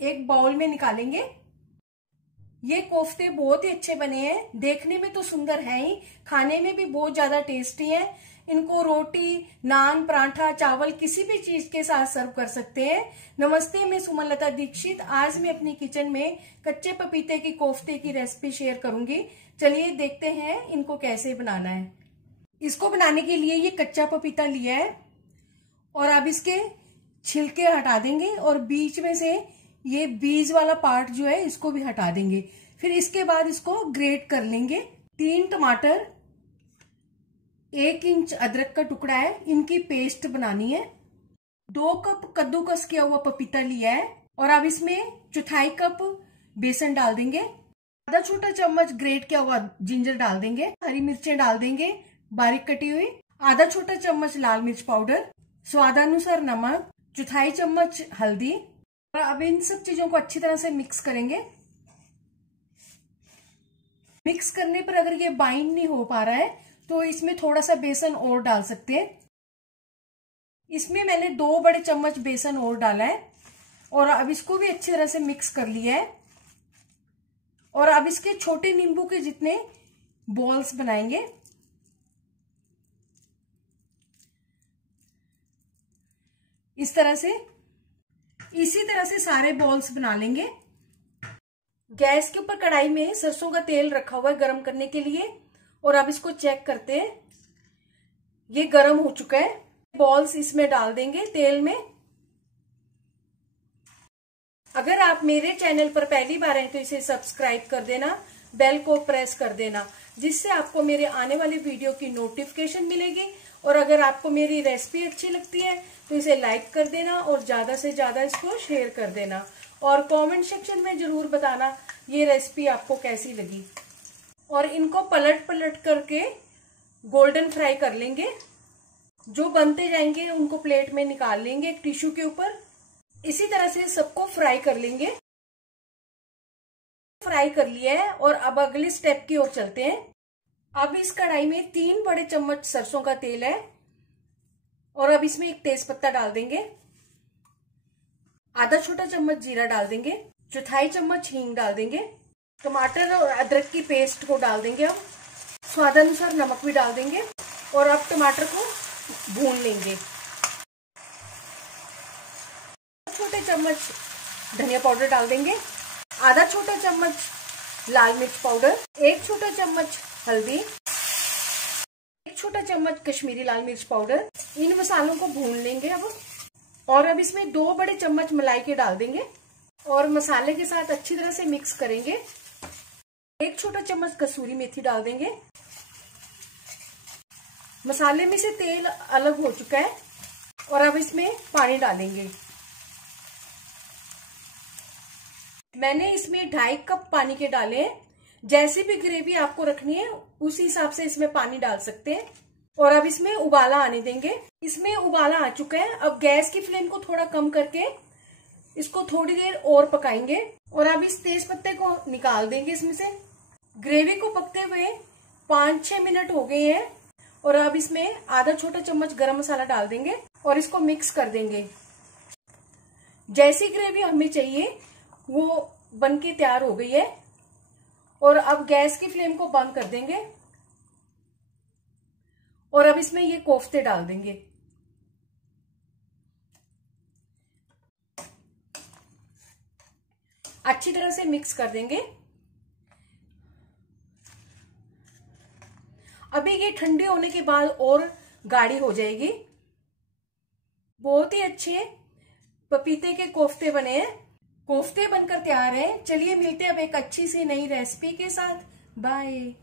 एक बाउल में निकालेंगे। ये कोफ्ते बहुत ही अच्छे बने हैं, देखने में तो सुंदर है ही, खाने में भी बहुत ज्यादा टेस्टी है। इनको रोटी, नान, पराठा, चावल किसी भी चीज के साथ सर्व कर सकते हैं। नमस्ते, मैं सुमनलता दीक्षित। आज मैं अपनी किचन में कच्चे पपीते की कोफ्ते की रेसिपी शेयर करूंगी। चलिए देखते हैं इनको कैसे बनाना है। इसको बनाने के लिए ये कच्चा पपीता लिया है और अब इसके छिलके हटा देंगे और बीच में से ये बीज वाला पार्ट जो है इसको भी हटा देंगे। फिर इसके बाद इसको ग्रेट कर लेंगे। 3 टमाटर, 1 इंच अदरक का टुकड़ा है, इनकी पेस्ट बनानी है। 2 कप कद्दूकस किया हुआ पपीता लिया है और अब इसमें 1/4 कप बेसन डाल देंगे। आधा छोटा चम्मच ग्रेट किया हुआ जिंजर डाल देंगे। हरी मिर्चें डाल देंगे बारीक कटी हुई। आधा छोटा चम्मच लाल मिर्च पाउडर, स्वादानुसार नमक, 1/4 चम्मच हल्दी। और अब इन सब चीजों को अच्छी तरह से मिक्स करेंगे। मिक्स करने पर अगर ये बाइंड नहीं हो पा रहा है तो इसमें थोड़ा सा बेसन और डाल सकते हैं। इसमें मैंने 2 बड़े चम्मच बेसन और डाला है और अब इसको भी अच्छी तरह से मिक्स कर लिया है। और अब इसके छोटे नींबू के जितने बॉल्स बनाएंगे। इस तरह से, इसी तरह से सारे बॉल्स बना लेंगे। गैस के ऊपर कढ़ाई में सरसों का तेल रखा हुआ है गरम करने के लिए और अब इसको चेक करते हैं। ये गरम हो चुका है। बॉल्स इसमें डाल देंगे तेल में। अगर आप मेरे चैनल पर पहली बार हैं तो इसे सब्सक्राइब कर देना, बेल को प्रेस कर देना, जिससे आपको मेरे आने वाली वीडियो की नोटिफिकेशन मिलेगी। और अगर आपको मेरी रेसिपी अच्छी लगती है तो इसे लाइक कर देना और ज्यादा से ज्यादा इसको शेयर कर देना और कमेंट सेक्शन में जरूर बताना ये रेसिपी आपको कैसी लगी। और इनको पलट पलट करके गोल्डन फ्राई कर लेंगे। जो बनते जाएंगे उनको प्लेट में निकाल लेंगे एक टिश्यू के ऊपर। इसी तरह से सबको फ्राई कर लेंगे। फ्राई कर लिया है और अब अगले स्टेप की ओर चलते हैं। अब इस कढ़ाई में 3 बड़े चम्मच सरसों का तेल है और अब इसमें एक तेजपत्ता डाल देंगे। आधा छोटा चम्मच जीरा डाल देंगे। 1/4 चम्मच हींग डाल देंगे। टमाटर और अदरक की पेस्ट को डाल देंगे। अब स्वादानुसार नमक भी डाल देंगे और अब टमाटर को भून लेंगे। छोटे चम्मच धनिया पाउडर डाल देंगे। आधा छोटा चम्मच लाल मिर्च पाउडर, 1 छोटा चम्मच हल्दी, 1 छोटा चम्मच कश्मीरी लाल मिर्च पाउडर। इन मसालों को भून लेंगे अब। और अब इसमें 2 बड़े चम्मच मलाई के डाल देंगे और मसाले के साथ अच्छी तरह से मिक्स करेंगे। 1 छोटा चम्मच कसूरी मेथी डाल देंगे। मसाले में से तेल अलग हो चुका है और अब इसमें पानी डालेंगे। मैंने इसमें 2.5 कप पानी के डाले हैं। जैसी भी ग्रेवी आपको रखनी है उस हिसाब से इसमें पानी डाल सकते हैं। और अब इसमें उबाला आने देंगे। इसमें उबाला आ चुका है। अब गैस की फ्लेम को थोड़ा कम करके इसको थोड़ी देर और पकाएंगे और अब इस तेज पत्ते को निकाल देंगे इसमें से। ग्रेवी को पकते हुए 5-6 मिनट हो गए हैं और अब इसमें आधा छोटा चम्मच गरम मसाला डाल देंगे और इसको मिक्स कर देंगे। जैसी ग्रेवी हमें चाहिए वो बनके तैयार हो गई है और अब गैस की फ्लेम को बंद कर देंगे और अब इसमें ये कोफ्ते डाल देंगे। अच्छी तरह से मिक्स कर देंगे। अभी ये ठंडे होने के बाद और गाढ़ी हो जाएगी। बहुत ही अच्छे पपीते के कोफ्ते बने हैं। कोफ्ते बनकर तैयार हैं। चलिए मिलते हैं अब एक अच्छी सी नई रेसिपी के साथ। बाय।